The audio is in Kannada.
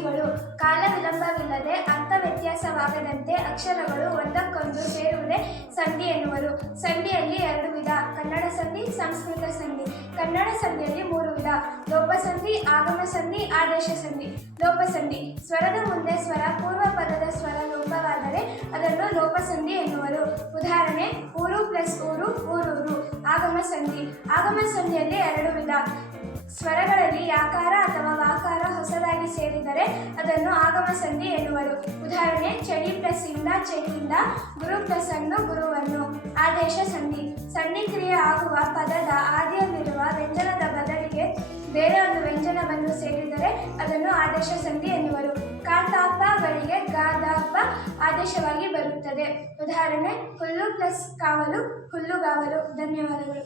ಸಂಧಿಗಳು ಕಾಲ ವಿಳಂಬವಿಲ್ಲದೆ ಅರ್ಥ ವ್ಯತ್ಯಾಸವಾಗದಂತೆ ಅಕ್ಷರಗಳು ಒಂದಕ್ಕೊಂದು ಸೇರುವುದೇ ಸಂಧಿ ಎನ್ನುವರು. ಸಂಧಿಯಲ್ಲಿ ಎರಡು ವಿಧ: ಕನ್ನಡ ಸಂಧಿ, ಸಂಸ್ಕೃತ ಸಂಧಿ. ಕನ್ನಡ ಸಂಧಿಯಲ್ಲಿ ಮೂರು ವಿಧ: ಲೋಪಸಂಧಿ, ಆಗಮ ಸಂಧಿ, ಆದೇಶ ಸಂಧಿ. ಲೋಪಸಂಧಿ: ಸ್ವರದ ಮುಂದೆ ಸ್ವರ ಪೂರ್ವ ಪದದ ಸ್ವರ ಲೋಪವಾದರೆ ಅದನ್ನು ಲೋಪಸಂಧಿ ಎನ್ನುವರು. ಉದಾಹರಣೆ: ಊರು ಪ್ಲಸ್ ಊರು, ಊರೂರು. ಆಗಮ ಸಂಧಿ: ಆಗಮ ಸಂಧಿಯಲ್ಲಿ ಎರಡು ವಿಧ: ಸ್ವರಗಳಲ್ಲಿ ಯಾಕಾರ ಅಥವಾ ವಾಕಾರ ಹೊಸದಾಗಿ ಸೇರಿದರೆ ಅದನ್ನು ಆಗಮ ಸಂಧಿ ಎನ್ನುವರು. ಉದಾಹರಣೆ: ಚಳಿ ಪ್ಲಸ್ ಇಂದ, ಚೆನ್ನಿಂದ. ಗುರು ಪ್ಲಸ್ ಅನ್ನು, ಗುರುವನ್ನು. ಆದೇಶ ಸಂಧಿ: ಸಂಧಿ ಕ್ರಿಯೆ ಆಗುವ ಪದದ ಆದಿಯಲ್ಲಿರುವ ವ್ಯಂಜನದ ಬದಲಿಗೆ ಬೇರೆ ಒಂದು ವ್ಯಂಜನವನ್ನು ಸೇರಿದರೆ ಅದನ್ನು ಆದೇಶ ಸಂಧಿ ಎನ್ನುವರು. ಕಾತಾಪಗಳಿಗೆ ಗಾದಾಪ ಆದೇಶವಾಗಿ ಬರುತ್ತದೆ. ಉದಾಹರಣೆ: ಹುಲ್ಲು ಪ್ಲಸ್ ಕಾವಲು, ಹುಲ್ಲುಗಾವಲು. ಧನ್ಯವಾದಗಳು.